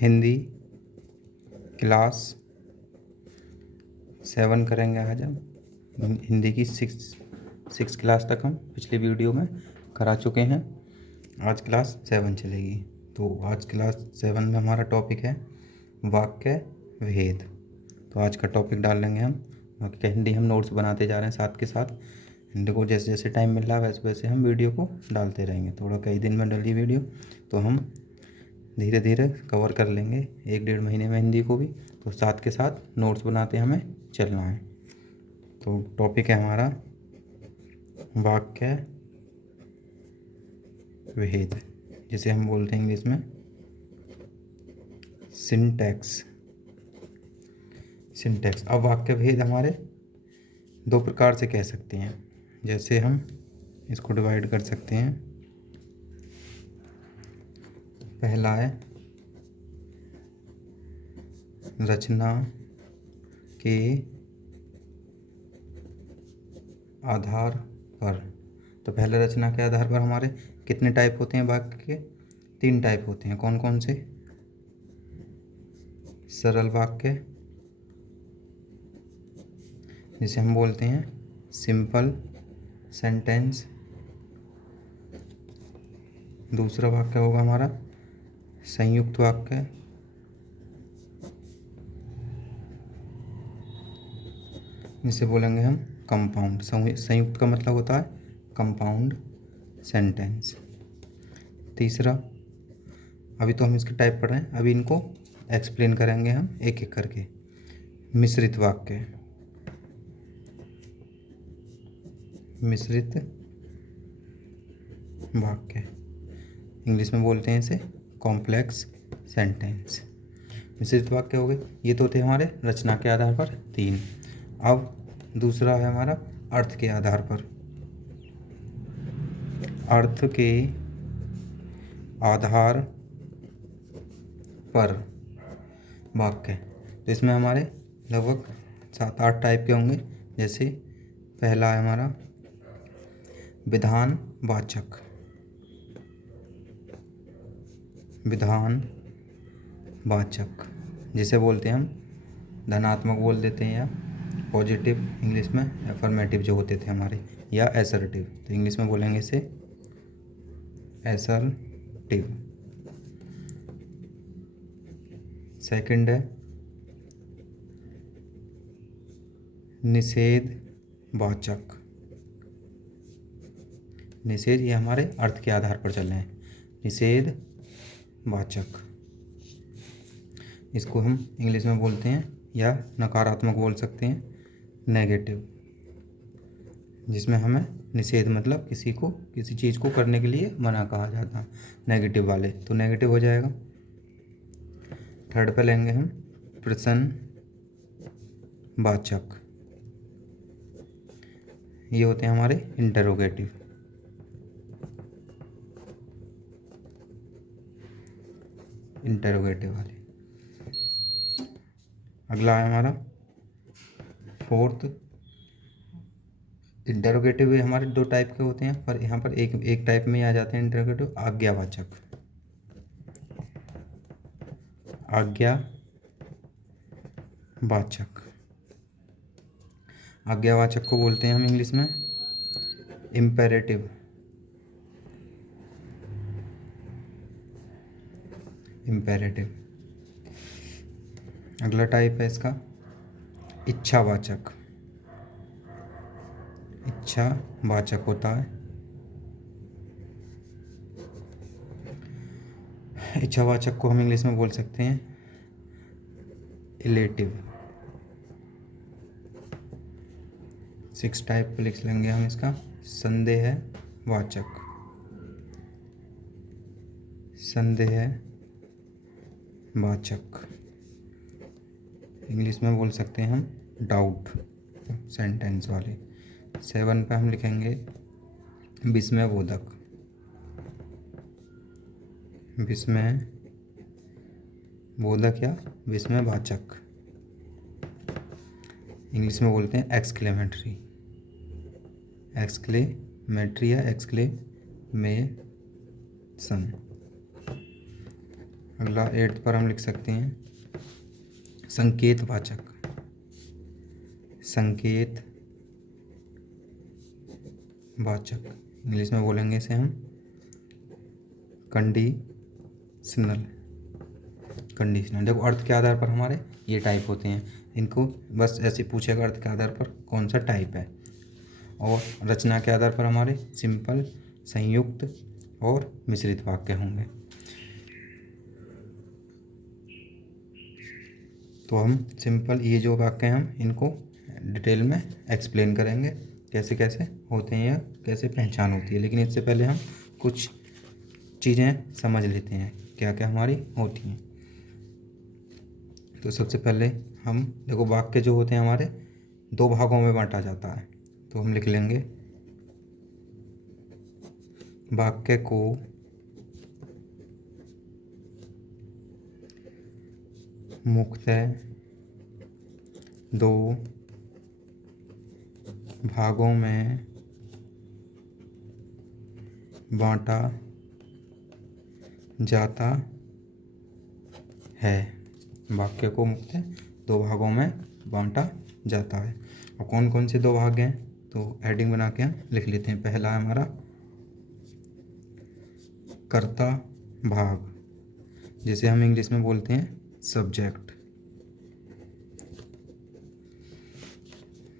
Hindi class 7 करेंगे आज हम। हिंदी की सिक्स क्लास तक हम पिछली वीडियो में करा चुके हैं। आज क्लास 7 चलेगी। तो आज क्लास 7 में हमारा टॉपिक है वाक्य भेद। तो आज का टॉपिक डाल लेंगे हम। बाकी का हिंदी हम नोट्स बनाते जा रहे हैं साथ के साथ। हिंदी को जैसे जैसे टाइम मिल रहा है वैसे वैसे हम वीडियो को डालते रहेंगे। थोड़ा कई दिन में डली वीडियो तो हम धीरे धीरे कवर कर लेंगे 1-1.5 महीने में हिंदी को भी। तो साथ के साथ नोट्स बनाते हमें चलना है। तो टॉपिक है हमारा वाक्य भेद, जिसे हम बोलते हैं इंग्लिश में सिंटैक्स। अब वाक्य भेद हमारे 2 प्रकार से कह सकते हैं। जैसे हम इसको डिवाइड कर सकते हैं। पहला है रचना के आधार पर। तो पहले रचना के आधार पर हमारे कितने टाइप होते हैं वाक्य के? 3 टाइप होते हैं। कौन कौन से? सरल वाक्य, जिसे हम बोलते हैं सिंपल सेंटेंस। दूसरा वाक्य होगा हमारा संयुक्त वाक्य। जिसे बोलेंगे हम कंपाउंड। संयुक्त का मतलब होता है कंपाउंड सेंटेंस। तीसरा, अभी तो हम इसके टाइप पढ़ रहे हैं, अभी इनको एक्सप्लेन करेंगे हम एक एक करके। मिश्रित वाक्य। मिश्रित वाक्य इंग्लिश में बोलते हैं इसे कॉम्प्लेक्स सेंटेंस। मिश्रित वाक्य हो गए। ये तो थे हमारे रचना के आधार पर 3। अब दूसरा है हमारा अर्थ के आधार पर। अर्थ के आधार पर वाक्य। तो इसमें हमारे लगभग 7-8 टाइप के होंगे। जैसे पहला है हमारा विधानवाचक। विधानवाचक जिसे बोलते हैं हम धनात्मक बोल देते हैं, या पॉजिटिव इंग्लिश में एफर्मेटिव जो होते थे हमारे, या एसर्टिव। तो इंग्लिश में बोलेंगे इसे एसर्टिव। सेकंड है निषेधवाचक। निषेध, ये हमारे अर्थ के आधार पर चल रहे हैं। निषेधवाचक इसको हम इंग्लिश में बोलते हैं, या नकारात्मक बोल सकते हैं, नेगेटिव। जिसमें हमें निषेध मतलब किसी चीज़ को करने के लिए मना कहा जाता है, नेगेटिव वाले। तो नेगेटिव हो जाएगा। थर्ड पे लेंगे हम प्रश्नवाचक। ये होते हैं हमारे इंटरोगेटिव। वाले। अगला है हमारा फोर्थ इंटरोगेटिव। ये हमारे 2 टाइप के होते हैं, पर यहाँ पर एक टाइप में आ जाते हैं इंटरोगेटिव। आज्ञावाचक। आज्ञावाचक को बोलते हैं हम इंग्लिश में इम्पेरेटिव। अगला टाइप है इसका इच्छावाचक होता है। इच्छावाचक को हम इंग्लिश में बोल सकते हैं इलेटिव। 6 टाइप पे लिख लेंगे हम इसका। संदेहवाचक इंग्लिश में बोल सकते हैं हम डाउट सेंटेंस वाले। 7 पे हम लिखेंगे विस्मयबोधक। या विस्मयवाचक इंग्लिश में बोलते हैं एक्सक्लेमेटरी या एक्सक्लेमेशन। अगला 8 पर हम लिख सकते हैं संकेतवाचक। संकेतवाचक इंग्लिश में बोलेंगे इसे हम कंडीशनल। देखो अर्थ के आधार पर हमारे ये टाइप होते हैं, इनको बस ऐसे पूछेगा अर्थ के आधार पर कौन सा टाइप है। और रचना के आधार पर हमारे सिंपल, संयुक्त और मिश्रित वाक्य होंगे। तो हम सिंपल ये जो वाक्य हैं हम इनको डिटेल में एक्सप्लेन करेंगे कैसे कैसे होते हैं या कैसे पहचान होती है। लेकिन इससे पहले हम कुछ चीज़ें समझ लेते हैं क्या क्या हमारी होती हैं। तो सबसे पहले हम देखो वाक्य जो होते हैं हमारे 2 भागों में बांटा जाता है। तो हम लिख लेंगे वाक्य को मुख्यतः 2 भागों में बांटा जाता है। वाक्य को मुख्यतः 2 भागों में बांटा जाता है। और कौन कौन से 2 भाग हैं तो हेडिंग बना के हम लिख लेते हैं। पहला है हमारा कर्ता भाग, जिसे हम इंग्लिश में बोलते हैं सब्जेक्ट।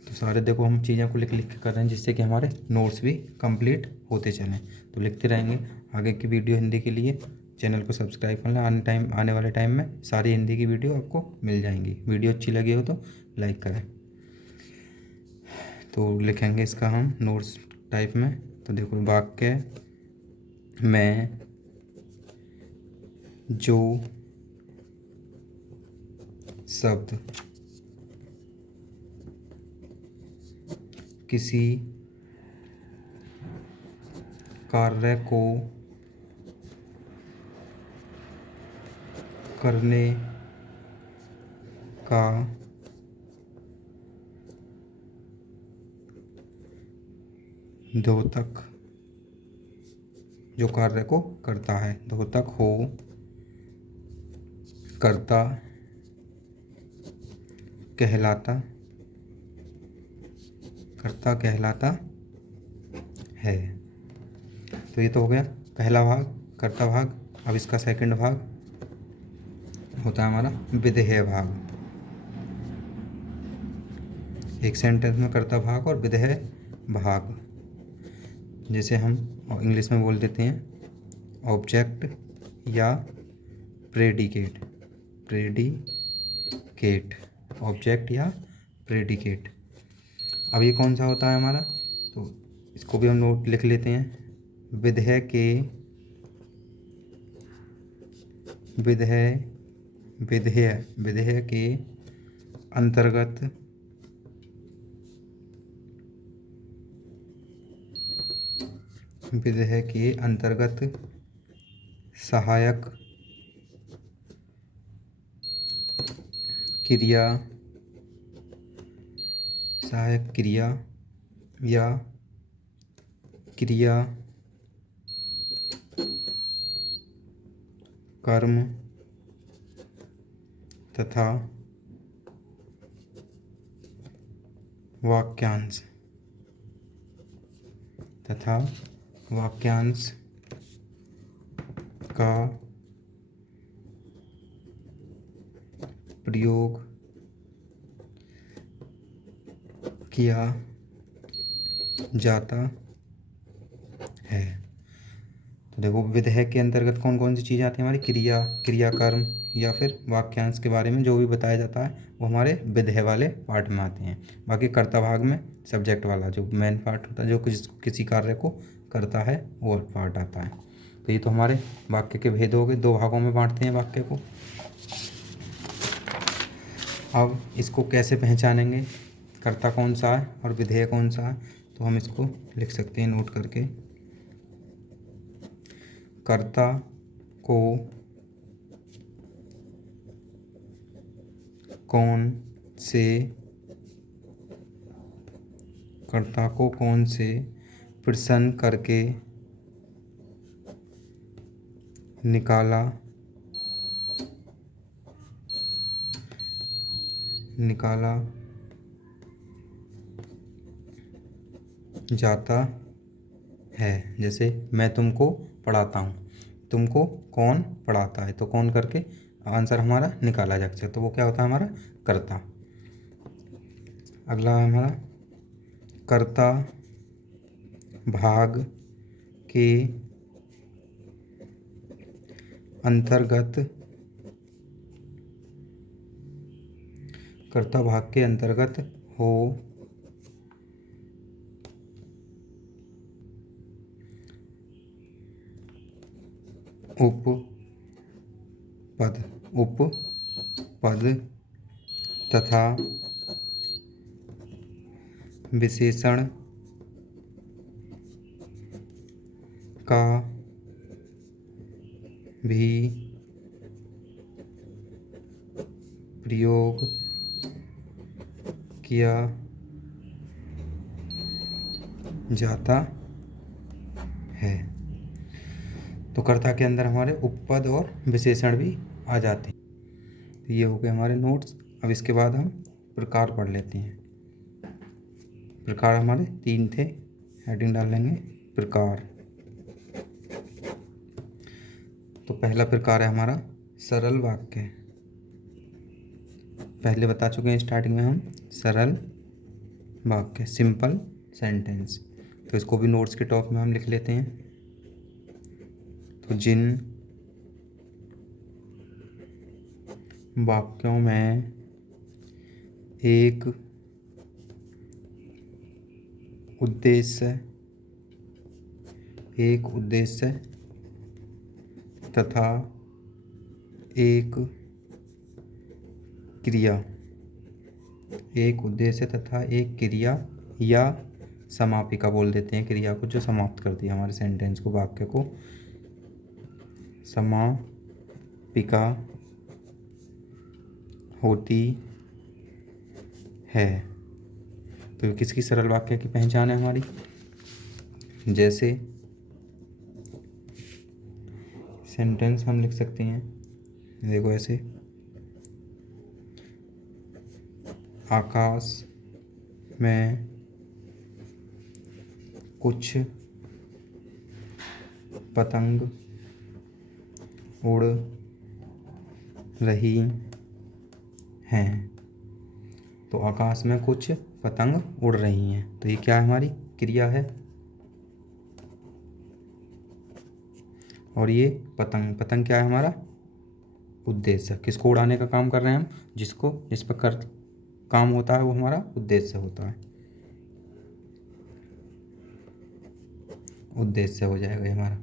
तो सारे देखो हम चीज़ों को लिख लिख के कर रहे हैं जिससे कि हमारे नोट्स भी कंप्लीट होते चलें। तो लिखते रहेंगे। आगे की वीडियो हिंदी के लिए चैनल को सब्सक्राइब कर लें। आने वाले टाइम में सारी हिंदी की वीडियो आपको मिल जाएंगी। वीडियो अच्छी लगी हो तो लाइक करें। तो लिखेंगे इसका हम नोट्स टाइप में। तो देखो वाक्य में जो शब्द किसी कार्य को करने का द्योतक, जो कार्य को करता है, द्योतक हो, कर्ता कहलाता है। तो ये तो हो गया पहला भाग, कर्ता भाग। अब इसका सेकंड भाग होता है हमारा विधेय भाग। एक सेंटेंस में कर्ता भाग और विधेय भाग, जिसे हम इंग्लिश में बोल देते हैं ऑब्जेक्ट या प्रेडिकेट। ऑब्जेक्ट या प्रेडिकेट। अब ये कौन सा होता है हमारा, तो इसको भी हम नोट लिख लेते हैं। विधेय के अंतर्गत सहायक क्रिया या क्रिया कर्म तथा वाक्यांश का प्रयोग किया जाता है। तो देखो विधेय के अंतर्गत कौन कौन सी चीज़ें आती हैं हमारी, क्रिया कर्म या फिर वाक्यांश के बारे में जो भी बताया जाता है वो हमारे विधेय वाले पार्ट में आते हैं। बाकी कर्ता भाग में सब्जेक्ट वाला जो मेन पार्ट होता है, जो किसी कार्य को करता है, वो पार्ट आता है। तो ये तो हमारे वाक्य के भेद हो गए। 2 भागों में बांटते हैं वाक्य को। अब इसको कैसे पहचानेंगे, कर्ता कौन सा है और विधेय कौन सा है, तो हम इसको लिख सकते हैं नोट करके। कर्ता को कौन से प्रश्न करके निकाला निकाला जाता है। जैसे मैं तुमको पढ़ाता हूँ, तुमको कौन पढ़ाता है, तो कौन करके आंसर हमारा निकाला जा सकता है, तो वो क्या होता है हमारा कर्ता। अगला है हमारा कर्ता भाग के अंतर्गत, कर्ता भाग के अंतर्गत हो उपपद तथा विशेषण का भी प्रयोग किया जाता है। तो कर्ता के अंदर हमारे उपपद और विशेषण भी आ जाते हैं। तो ये हो गए हमारे नोट्स। अब इसके बाद हम प्रकार पढ़ लेते हैं। प्रकार हमारे 3 थे, हेडिंग डाल लेंगे प्रकार। तो पहला प्रकार है हमारा सरल वाक्य। पहले बता चुके हैं स्टार्टिंग में हम सरल वाक्य, सिंपल सेंटेंस। तो इसको भी नोट्स के टॉप में हम लिख लेते हैं। तो जिन वाक्यों में एक उद्देश्य तथा एक क्रिया या समापिका बोल देते हैं, क्रिया को जो समाप्त करती है हमारे सेंटेंस को, वाक्य को, समापिका होती है। तो किसकी सरल वाक्य की पहचान है हमारी? जैसे सेंटेंस हम लिख सकते हैं, देखो ऐसे, आकाश में कुछ पतंग उड़ रही हैं। तो आकाश में कुछ पतंग उड़ रही हैं, तो ये क्या है हमारी क्रिया है। और ये पतंग क्या है हमारा उद्देश्य। किसको उड़ाने का काम कर रहे हैं हम, जिस पर काम होता है वो हमारा उद्देश्य होता है, उद्देश्य हो जाएगा ये हमारा।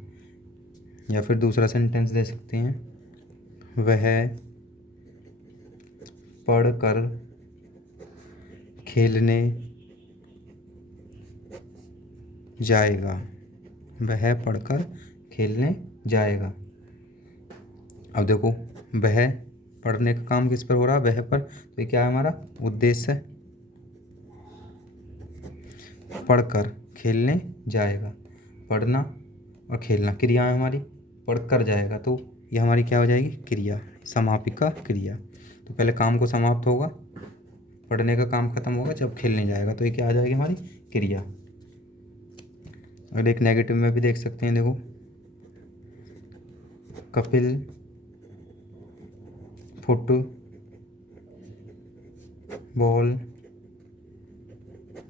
या फिर दूसरा सेंटेंस दे सकते हैं, वह पढ़कर खेलने जाएगा। वह पढ़कर खेलने जाएगा। अब देखो, वह पढ़ने का काम किस पर हो रहा है, वह पर, तो ये क्या है हमारा उद्देश्य। पढ़कर खेलने जाएगा, पढ़ना और खेलना क्रिया है हमारी, पढ़कर जाएगा, तो ये हमारी क्या हो जाएगी क्रिया, समापिका क्रिया। तो पहले काम को समाप्त होगा, पढ़ने का काम खत्म होगा जब खेलने जाएगा, तो ये क्या आ जाएगी हमारी क्रिया। और एक नेगेटिव में भी देख सकते हैं, देखो, कपिल फुटबॉल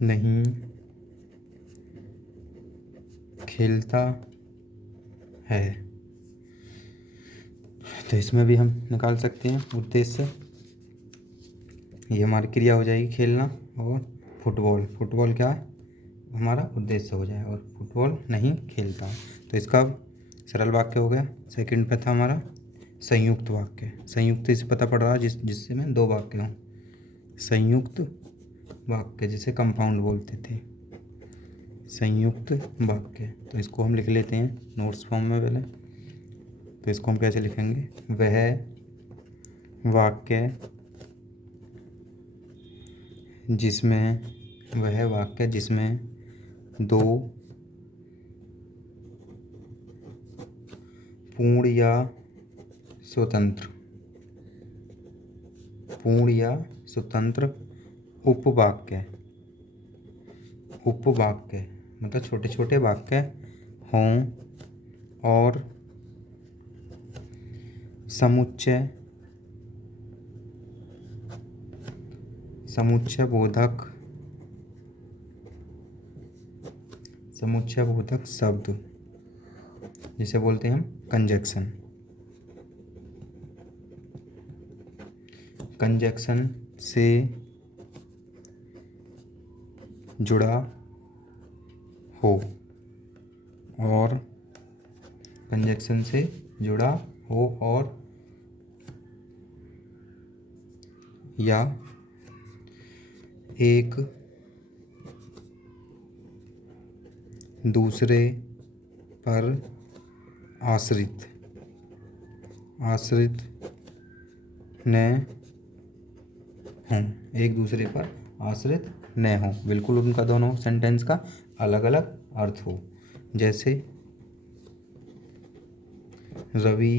नहीं खेलता है। तो इसमें भी हम निकाल सकते हैं उद्देश्य, ये हमारी क्रिया हो जाएगी खेलना, और फुटबॉल क्या है हमारा उद्देश्य हो जाएगा, और फुटबॉल नहीं खेलता। तो इसका सरल वाक्य हो गया। सेकंड पे था हमारा संयुक्त वाक्य। संयुक्त से पता पड़ रहा है जिससे में 2 वाक्य हों, संयुक्त वाक्य जिसे कंपाउंड बोलते थे, संयुक्त वाक्य। तो इसको हम लिख लेते हैं नोट्स फॉर्म में पहले। तो इसको हम कैसे लिखेंगे, वह वाक्य जिसमें 2 पूर्ण या स्वतंत्र पूर्ण या स्वतंत्र उपवाक्य, उपवाक्य मतलब छोटे छोटे वाक्य हों और समुच्चय, समुच्चय बोधक, समुच्चय बोधक शब्द जिसे बोलते हैं हम कंजक्शन, कंजक्शन से जुड़ा हो और कंजक्शन से जुड़ा हो और या एक दूसरे पर आश्रित, आश्रित न हों, एक दूसरे पर आश्रित न हों, बिल्कुल उनका दोनों सेंटेंस का अलग अलग अर्थ हो। जैसे रवि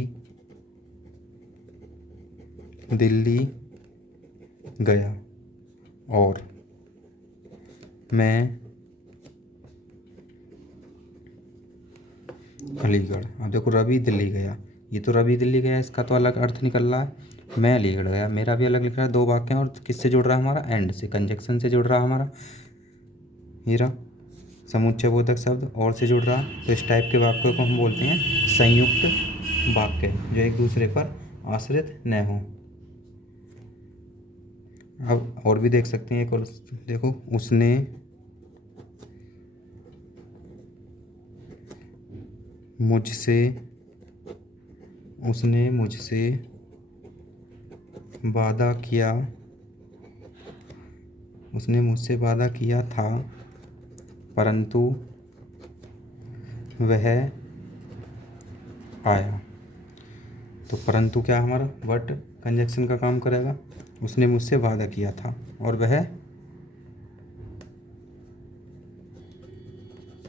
दिल्ली गया और मैं अलीगढ़। अब देखो रवि दिल्ली गया, ये तो रवि दिल्ली गया, इसका तो अलग अर्थ निकल रहा है। मैं अलीगढ़ गया, मेरा भी अलग लिख रहा है। दो वाक्य हैं और किससे जुड़ रहा है हमारा? एंड से, कंजक्शन से जुड़ रहा है हमारा। ये रहा समुच्चय बोधक शब्द और से जुड़ रहा है। तो इस टाइप के वाक्यों को हम बोलते हैं संयुक्त वाक्य, जो एक दूसरे पर आश्रित न हो। अब और भी देख सकते हैं, एक और देखो, उसने मुझसे, उसने मुझसे वादा किया, उसने मुझसे वादा किया था परंतु वह आया। तो परंतु क्या हमारा? बट कंजक्शन का काम करेगा। उसने मुझसे वादा किया था और वह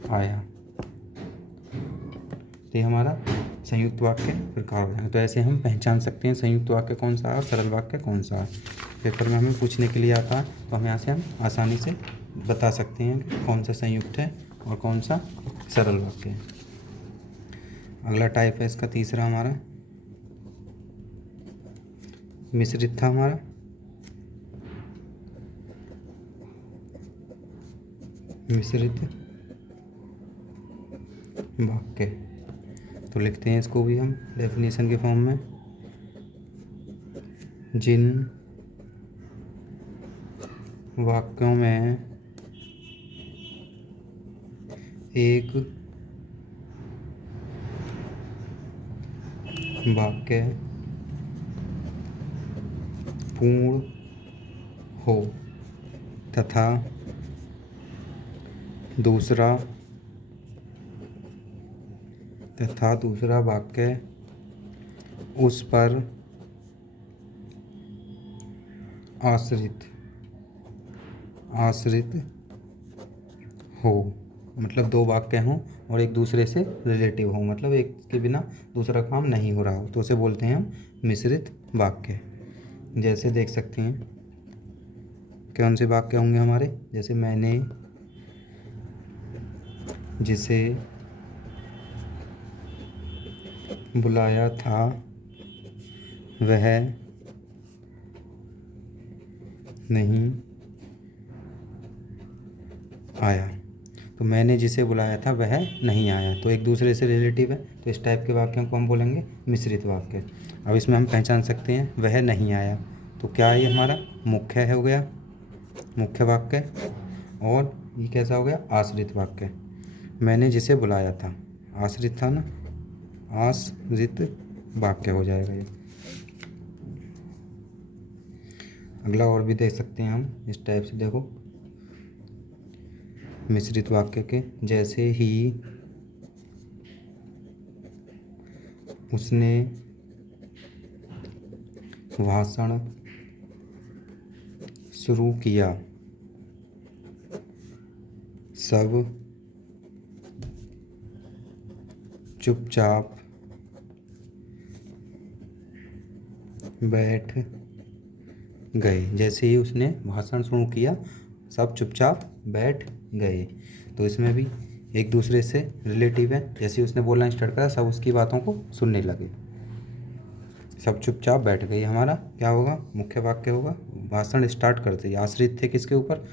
आया, तो ये हमारा संयुक्त वाक्य प्रकार हो जाएगा। तो ऐसे हम पहचान सकते हैं संयुक्त वाक्य कौन सा है और सरल वाक्य कौन सा है। पेपर में हमें पूछने के लिए आता है तो हम यहाँ से हम आसानी से बता सकते हैं कि कौन सा संयुक्त है और कौन सा सरल वाक्य है। अगला टाइप है इसका तीसरा हमारा मिश्रित था हमारा। मिश्रित वाक्य, तो लिखते हैं इसको भी हम डेफिनेशन के फॉर्म में। जिन वाक्यों में एक वाक्य पूर्ण हो तथा दूसरा वाक्य उस पर आश्रित हो, मतलब दो वाक्य हों और एक दूसरे से रिलेटिव हो, मतलब एक के बिना दूसरा काम नहीं हो रहा हो, तो उसे बोलते हैं हम मिश्रित वाक्य। जैसे देख सकते हैं कौन से वाक्य होंगे हमारे, जैसे मैंने जिसे बुलाया था वह नहीं आया। तो मैंने जिसे बुलाया था वह नहीं आया, तो एक दूसरे से रिलेटिव है, तो इस टाइप के वाक्यों को हम बोलेंगे मिश्रित वाक्य। अब इसमें हम पहचान सकते हैं वह नहीं आया, तो क्या ये हमारा मुख्य है, हो गया मुख्य वाक्य, और ये कैसा हो गया? आश्रित वाक्य। मैंने जिसे बुलाया था, आश्रित था ना, आश्रित वाक्य हो जाएगा ये। अगला और भी देख सकते हैं हम इस टाइप से, देखो मिश्रित वाक्य के, जैसे ही उसने भाषण शुरू किया सब चुपचाप बैठ गए। जैसे ही उसने भाषण शुरू किया सब चुपचाप बैठ गए। तो इसमें भी एक दूसरे से रिलेटिव है। जैसे ही उसने बोलना स्टार्ट करा सब उसकी बातों को सुनने लगे। सब चुपचाप बैठ गए। हमारा क्या होगा, मुख्य वाक्य होगा। भाषण स्टार्ट करते ही आश्रित थे किसके ऊपर,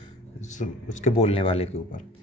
उसके बोलने वाले के ऊपर।